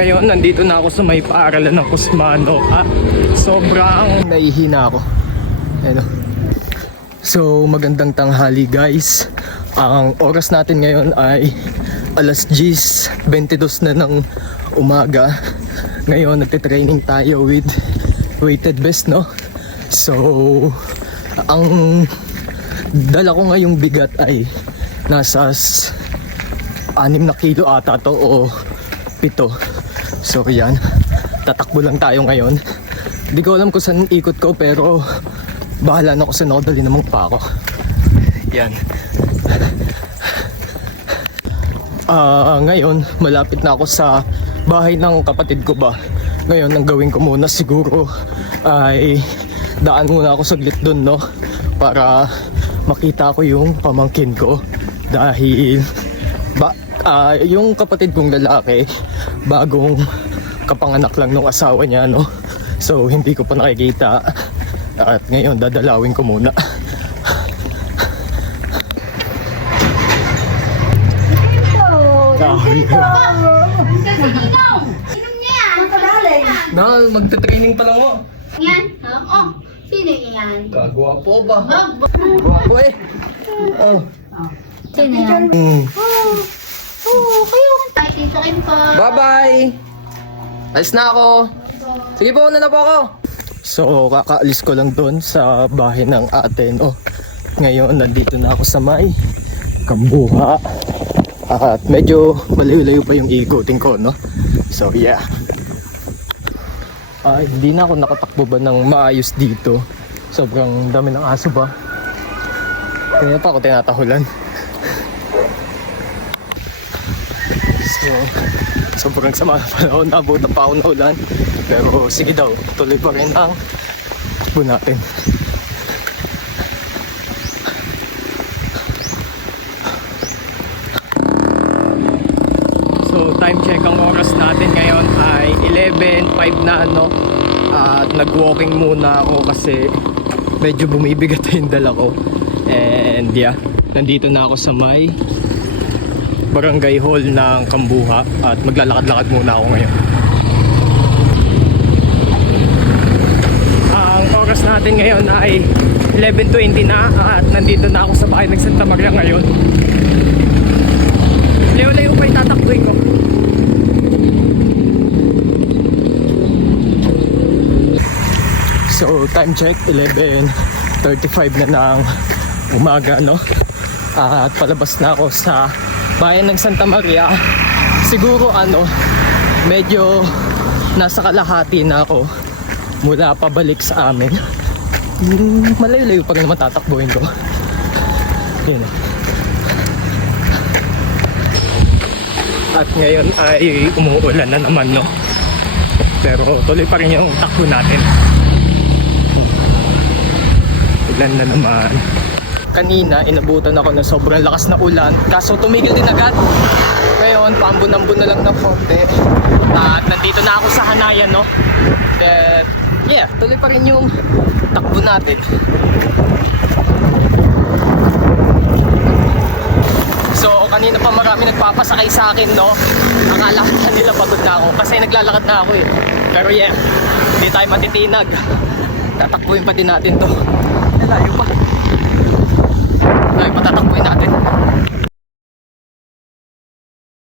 Ngayon, nandito na ako sa may paaralan ng Cusmano. Sobrang nahihina ako. Ano? So, magandang tanghali guys. Ang oras natin ngayon ay alas 10:22 na ng umaga. Ngayon, nagtitraining tayo with weighted vest, no? So, ang dala ko ngayong bigat ay nasa 6 na kilo ata to o 7. So yan, tatakbo lang tayo ngayon. Hindi ko alam kung saan ikot ko, pero bahala na ako sa nakadali namang pa ako. Yan. Ngayon, malapit na ako sa bahay ng kapatid ko ba. Ngayon, ang gawin ko muna siguro ay daan muna ako saglit dun, no? Para makita ko yung pamangkin ko. Dahil yung kapatid kong lalaki, bagong kapanganak lang ng asawa niya, no? So hindi ko pa nakikita. At ngayon dadalawin ko muna. Na, magte-training pa lang mo. Yan? Oo. Sino yan? Gagwapo ba? Gwapo eh. Sino yan? Kayo. Tito rin po. Bye-bye! Alis na ako. Sige po, una na po ako. So, kakaalis ko lang doon sa bahay ng ate, no? Ngayon, nandito na ako sa may Kambuha. At medyo malayo-layo pa yung ikutin ko, no? So, yeah. Hindi na ako nakatakbo ba ng maayos dito. Sobrang dami ng aso ba? Kaya pa ako tinatahulan. So, sobrang sama na panahon, nabutan pa ako na ulan. Pero sige daw, tuloy pa rin ang takbo natin. So time check, ang oras natin ngayon ay 11:05 na, no? At nag-walking muna ako kasi medyo bumibigat yung dala ko. And yeah, nandito na ako sa may barangay hall ng Kambuha at maglalakad-lakad muna ako ngayon. Ang oras natin ngayon ay 11:20 na at nandito na ako sa bahay ng Santa Maria ngayon. Layo-layo pa yung tatakbuhin ko. So time check, 11:35 na ng umaga, no? At palabas na ako sa bayan ng Santa Maria. Siguro medyo nasa kalahati na ako mula pabalik sa amin. Malayo-layo pa rin naman tatakbuhin ko. Yun. At ngayon ay umuulan na naman, no? Pero tuloy pa rin yung takbo natin. Ulan na naman. Kanina inabutan ako ng sobrang lakas na ulan, kaso tumigil din agad. Ngayon paambun-ambun na lang ng konti. At nandito na ako sa Hanayan, no? And yeah, tuloy pa rin yung takbo natin. So kanina pa marami nagpapasakay sa akin, no? Akala nila pagod na ako kasi naglalakad na ako eh. Pero yeah, hindi tayo matitinag. Tatakbuhin pa din natin to. Layo pa.